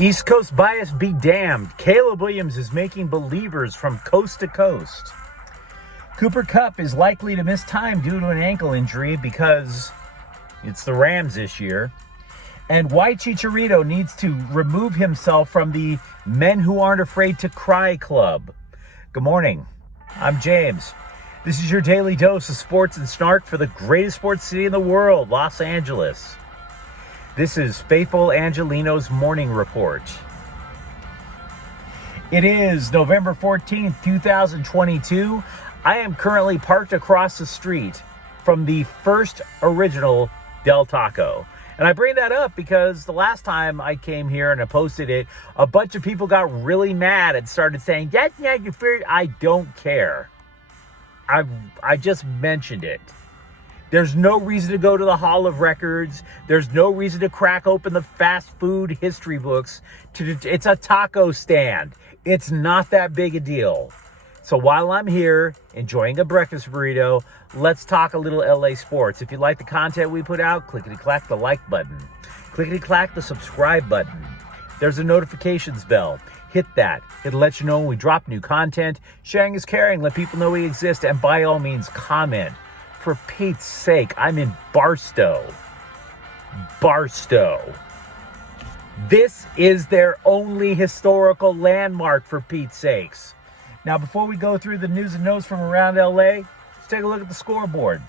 East Coast bias be damned. Caleb Williams is making believers from coast to coast. Cooper Kupp is likely to miss time due to an ankle injury because it's the Rams this year. And why Chicharito needs to remove himself from the Men Who Aren't Afraid to Cry club. Good morning. I'm James. This is your daily dose of sports and snark for the greatest sports city in the world, Los Angeles. This is Faithful Angelenos Morning Report. It is November 14th, 2022. I am currently parked across the street from the first original Del Taco. And I bring that up because the last time I came here and I posted it, a bunch of people got really mad and started saying, that's not your favorite. I don't care. I just mentioned it. There's no reason to go to the Hall of Records. There's no reason to crack open the fast food history books. It's a taco stand. It's not that big a deal. So while I'm here enjoying a breakfast burrito, let's talk a little LA sports. If you like the content we put out, clickety-clack the like button. Clickety-clack the subscribe button. There's a notifications bell. Hit that. It'll let you know when we drop new content. Sharing is caring. Let people know we exist. And by all means, comment. For Pete's sake, I'm in Barstow. This is their only historical landmark, for Pete's sakes. Now, before we go through the news and notes from around LA, let's take a look at the scoreboard.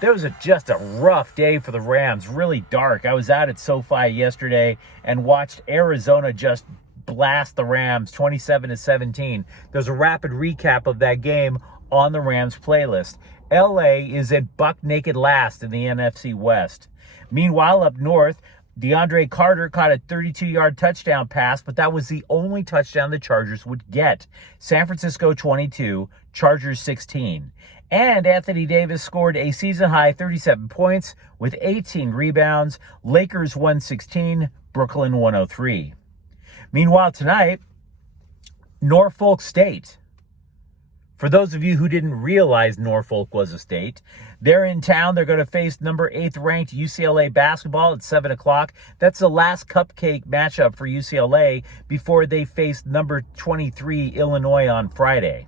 There was just a rough day for the Rams, really dark. I was out at SoFi yesterday and watched Arizona just blast the Rams 27-17. There's a rapid recap of that game on the Rams playlist. LA is at buck naked last in the NFC West. Meanwhile, up north, DeAndre Carter caught a 32-yard touchdown pass, but that was the only touchdown the Chargers would get. San Francisco 22, Chargers 16. And Anthony Davis scored a season-high 37 points with 18 rebounds. Lakers 116, Brooklyn 103. Meanwhile, tonight, Norfolk State. For those of you who didn't realize Norfolk was a state, they're in town. They're going to face number 8th ranked UCLA basketball at 7 o'clock. That's the last cupcake matchup for UCLA before they face number 23 Illinois on Friday.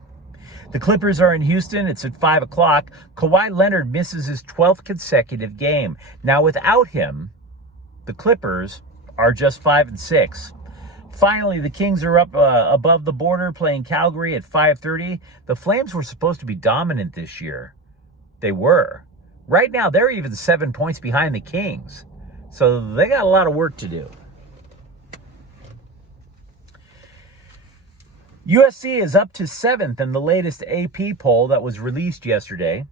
The Clippers are in Houston. It's at 5 o'clock. Kawhi Leonard misses his 12th consecutive game. Now, without him, the Clippers are just 5-6. Finally, the Kings are up above the border playing Calgary at 5:30. The Flames were supposed to be dominant this year. They were. Right now, they're even 7 points behind the Kings. So they got a lot of work to do. USC is up to 7th in the latest AP poll that was released yesterday.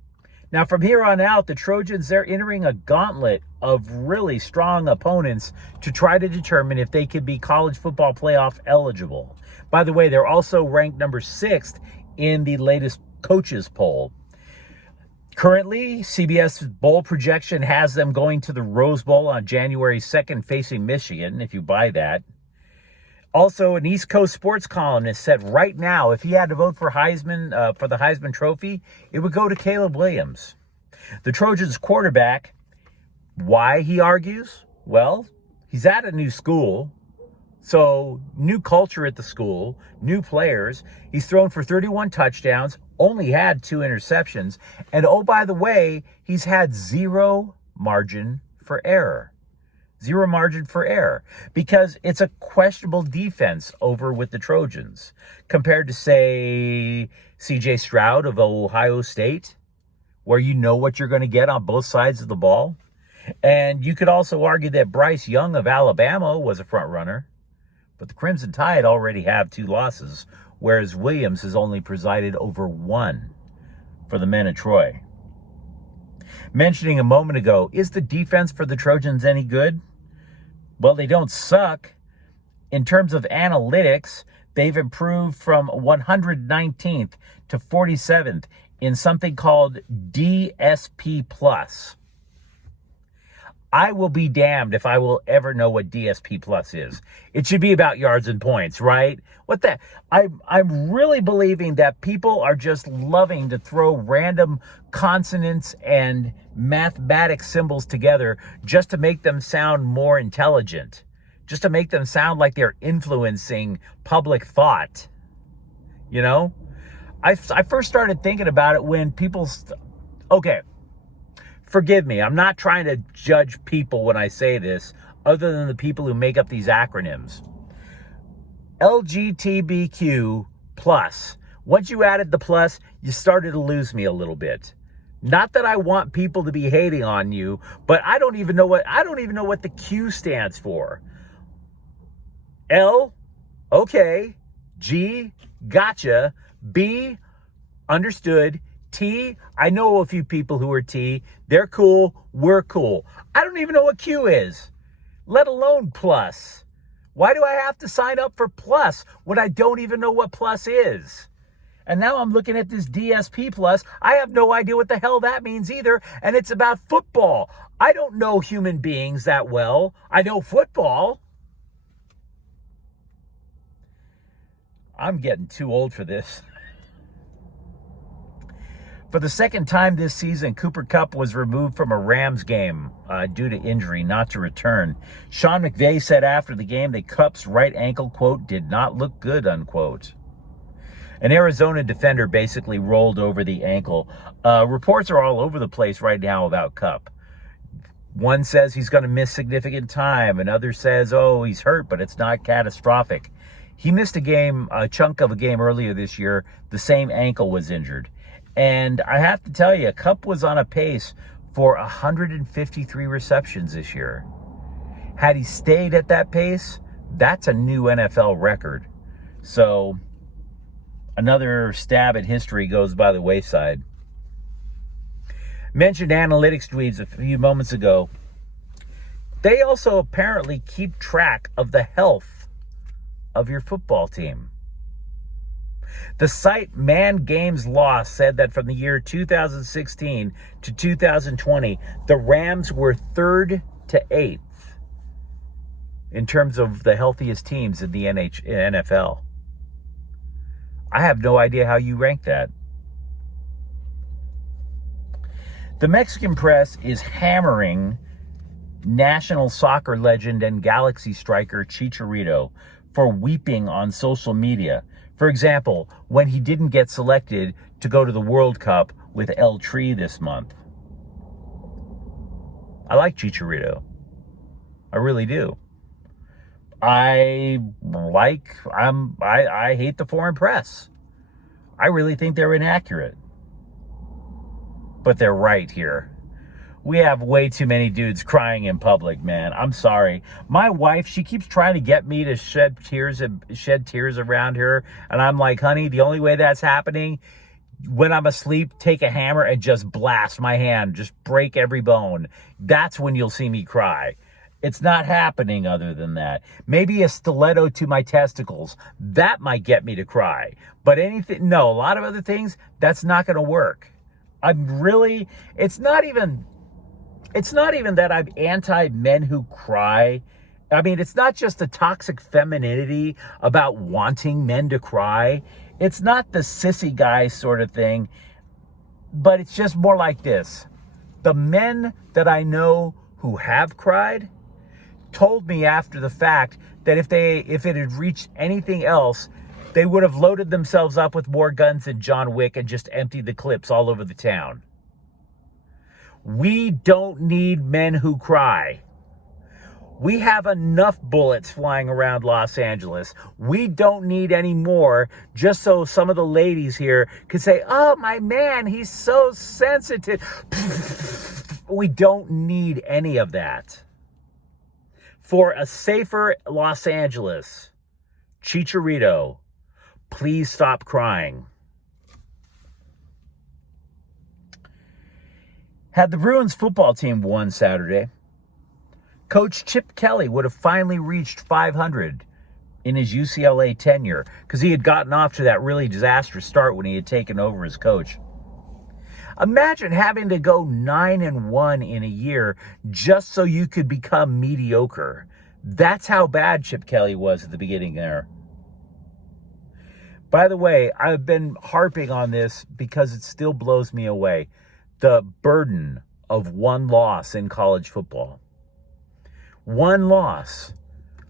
Now, from here on out, the Trojans, they're entering a gauntlet of really strong opponents to try to determine if they could be college football playoff eligible. By the way, they're also ranked number 6th in the latest coaches poll. Currently, CBS bowl projection has them going to the Rose Bowl on January 2nd facing Michigan, if you buy that. Also, an East Coast sports columnist said right now, if he had to vote for Heisman, for the Heisman Trophy, it would go to Caleb Williams. The Trojans quarterback, why, he argues? Well, he's at a new school, so new culture at the school, new players. He's thrown for 31 touchdowns, only had 2 interceptions, and oh, by the way, he's had zero margin for error. Zero margin for error, because it's a questionable defense over with the Trojans compared to, say, C.J. Stroud of Ohio State, where you know what you're going to get on both sides of the ball. And you could also argue that Bryce Young of Alabama was a front runner, but the Crimson Tide already have 2 losses, whereas Williams has only presided over 1 for the men of Troy. Mentioning a moment ago, is the defense for the Trojans any good? Well, they don't suck. In terms of analytics, they've improved from 119th to 47th in something called DSP+. I will be damned if I will ever know what DSP Plus is. It should be about yards and points, right? What the? I'm really believing that people are just loving to throw random consonants and mathematic symbols together just to make them sound more intelligent, just to make them sound like they're influencing public thought. You know, I first started thinking about it when people, okay, forgive me. I'm not trying to judge people when I say this, other than the people who make up these acronyms. LGBTQ plus. Once you added the plus, you started to lose me a little bit. Not that I want people to be hating on you, but I don't even know what the Q stands for. L, okay. G, gotcha. B, understood. T, I know a few people who are T. They're cool. We're cool. I don't even know what Q is, let alone plus. Why do I have to sign up for plus when I don't even know what plus is? And now I'm looking at this DSP plus. I have no idea what the hell that means either. And it's about football. I don't know human beings that well. I know football. I'm getting too old for this. For the second time this season, Cooper Kupp was removed from a Rams game due to injury, not to return. Sean McVay said after the game that Kupp's right ankle, quote, did not look good, unquote. An Arizona defender basically rolled over the ankle. Reports are all over the place right now about Kupp. One says he's going to miss significant time. Another says, oh, he's hurt, but it's not catastrophic. He missed a chunk of a game earlier this year. The same ankle was injured. And I have to tell you, Kupp was on a pace for 153 receptions this year. Had he stayed at that pace, that's a new NFL record. So another stab at history goes by the wayside. Mentioned analytics tweets a few moments ago. They also apparently keep track of the health of your football team. The site Man Games Lost said that from the year 2016 to 2020, the Rams were 3rd to 8th in terms of the healthiest teams in the NFL. I have no idea how you rank that. The Mexican press is hammering national soccer legend and Galaxy striker Chicharito for weeping on social media. For example, when he didn't get selected to go to the World Cup with El Tri this month. I like Chicharito. I really do. I hate the foreign press. I really think they're inaccurate. But they're right here. We have way too many dudes crying in public, man. I'm sorry. My wife, she keeps trying to get me to shed tears around her. And I'm like, honey, the only way that's happening, when I'm asleep, take a hammer and just blast my hand. Just break every bone. That's when you'll see me cry. It's not happening other than that. Maybe a stiletto to my testicles. That might get me to cry. But a lot of other things, that's not going to work. It's not even that I'm anti men who cry. I mean, it's not just a toxic femininity about wanting men to cry. It's not the sissy guy sort of thing, but it's just more like this. The men that I know who have cried told me after the fact that if it had reached anything else, they would have loaded themselves up with more guns than John Wick and just emptied the clips all over the town. We don't need men who cry. We have enough bullets flying around Los Angeles. We don't need any more, just so some of the ladies here could say, oh, my man, he's so sensitive. We don't need any of that. For a safer Los Angeles, Chicharito, please stop crying. Had the Bruins football team won Saturday, Coach Chip Kelly would have finally reached 500 in his UCLA tenure because he had gotten off to that really disastrous start when he had taken over as coach. Imagine having to go 9-1 in a year just so you could become mediocre. That's how bad Chip Kelly was at the beginning there. By the way, I've been harping on this because it still blows me away. The burden of one loss in college football. One loss.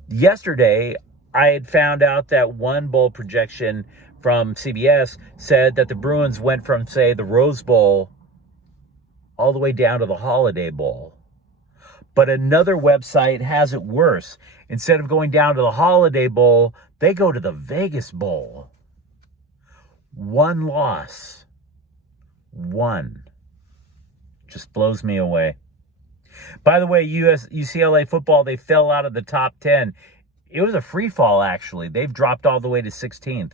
Yesterday, I had found out that one bowl projection from CBS said that the Bruins went from, say, the Rose Bowl all the way down to the Holiday Bowl. But another website has it worse. Instead of going down to the Holiday Bowl, they go to the Vegas Bowl. One loss. One. Just blows me away. By the way, UCLA football, they fell out of the top 10. It was a free fall, actually. They've dropped all the way to 16th.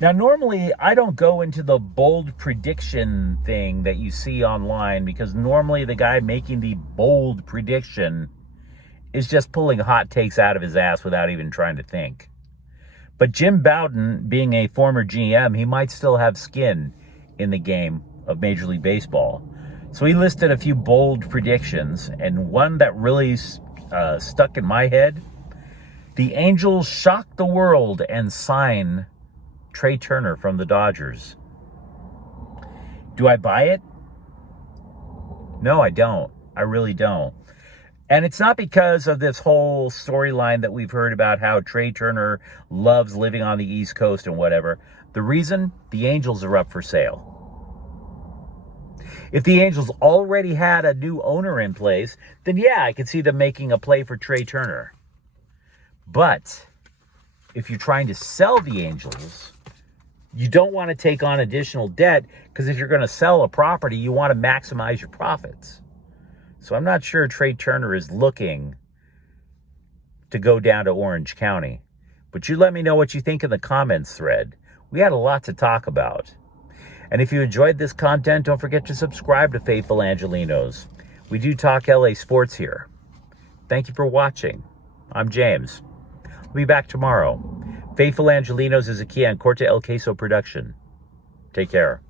Now, normally, I don't go into the bold prediction thing that you see online because normally the guy making the bold prediction is just pulling hot takes out of his ass without even trying to think. But Jim Bowden, being a former GM, he might still have skin in the game of Major League Baseball. So he listed a few bold predictions, and one that really stuck in my head: the Angels shock the world and sign Trey Turner from the Dodgers. Do I buy it? No, I don't. I really don't. And it's not because of this whole storyline that we've heard about how Trey Turner loves living on the East Coast and whatever. The reason, the Angels are up for sale. If the Angels already had a new owner in place, then yeah, I could see them making a play for Trey Turner. But if you're trying to sell the Angels, you don't want to take on additional debt, because if you're going to sell a property, you want to maximize your profits. So I'm not sure Trey Turner is looking to go down to Orange County. But you let me know what you think in the comments thread. We had a lot to talk about. And if you enjoyed this content, don't forget to subscribe to Faithful Angelenos. We do talk LA sports here. Thank you for watching. I'm James. I'll be back tomorrow. Faithful Angelenos is a Kian Corte El Queso production. Take care.